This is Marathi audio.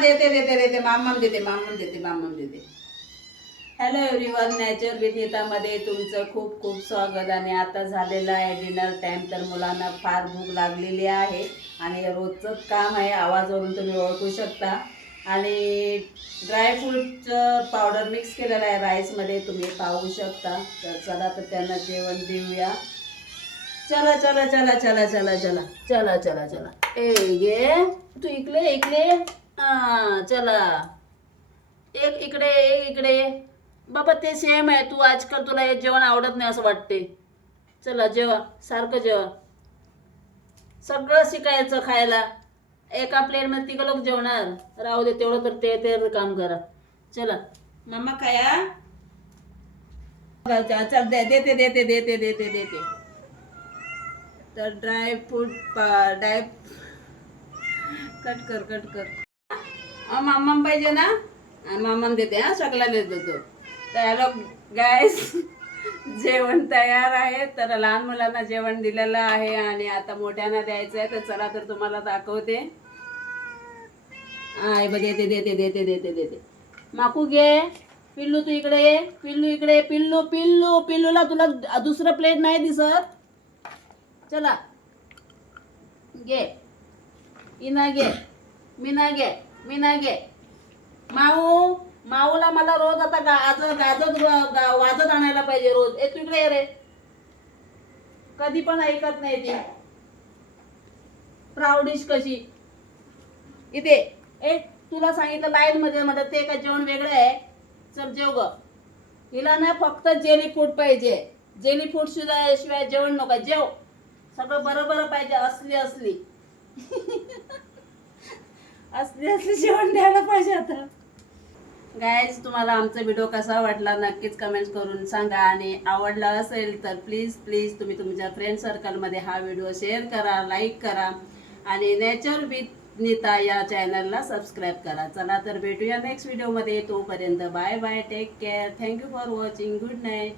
देते देते देते मामम देते मामम देते मामम देते. हॅलो एव्हरीवन, नॅचर विथ नीतामध्ये तुमचं खूप खूप स्वागत. आणि आता झालेलं आहे डिनर टाईम. तर मुलांना फार भूक लागलेली आहे आणि रोजचंच काम आहे, आवाजावरून तुम्ही ओळखू शकता. आणि ड्रायफ्रूटचं पावडर मिक्स केलेलं आहे राईसमध्ये, तुम्ही पाहू शकता. तर चला तर त्यांना जेवण देऊया. चला चला चला चला चला चला चला चला चला. ए गे तू इकडे इकडे. हां चला, एक इकडे एक इकडे. बाबा ते सेम आहे. तू आजकाल तुला हे जेवण आवडत नाही असं वाटते. चला जेवा, सारखं जेवा. सगळं शिकायचं खायला. एका प्लेटमध्ये तिघं लोक जेवणार. राहू दे तेवढं, तर ते काम करा. चला मम्मा खाया. चल देते देते देते देते देते. तर ड्रायफ्रूट ड्राय कट कर कट कर. मामा पाहिजे ना, मामा देते. हा सगळ्याला देतो. तर गायस जेवण तयार आहे. तर लहान मुलांना जेवण दिलेलं आहे आणि आता मोठ्यांना द्यायचं आहे. तर चला तर तुम्हाला दाखवते. हा देते देते देते देते देते. माकू घे. पिल्लू तू इकडे ये. पिल्लू इकडे. पिल्लू पिल्लू पिल्लूला तुला दुसरं प्लेट नाही दिसत. चला घे. इना घे. मीना घे. मीना घे. माऊ माऊला मला रोज आता गाजत वाजत आणायला पाहिजे रोज. ए तू इकडे ये रे. कधी पण ऐकत नाही ती. प्राऊडिश कशी. इथे एक तुला सांगितलं लाईन मध्ये म्हणत ते का जेवण वेगळं आहे. चल जेव ग. हिला ना फक्त जेली फूड पाहिजे. जेली फूड शिवाय जेवण नको. जेव. सगळं बरोबर पाहिजे. असली असली असली असली जेवण द्यायला पाहिजे. आता गाईज तुम्हाला आमचा व्हिडिओ कसा वाटला नक्कीच कमेंट्स करून सांगा. आणि आवडला असेल तर प्लीज प्लीज तुम्ही तुमच्या फ्रेंड सर्कलमध्ये हा व्हिडिओ शेअर करा, लाईक करा आणि नेचर विथ नीता या चॅनलला सबस्क्राईब करा. चला तर भेटूया नेक्स्ट व्हिडिओमध्ये. तोपर्यंत bye bye. Take care. Thank you for watching. Good night.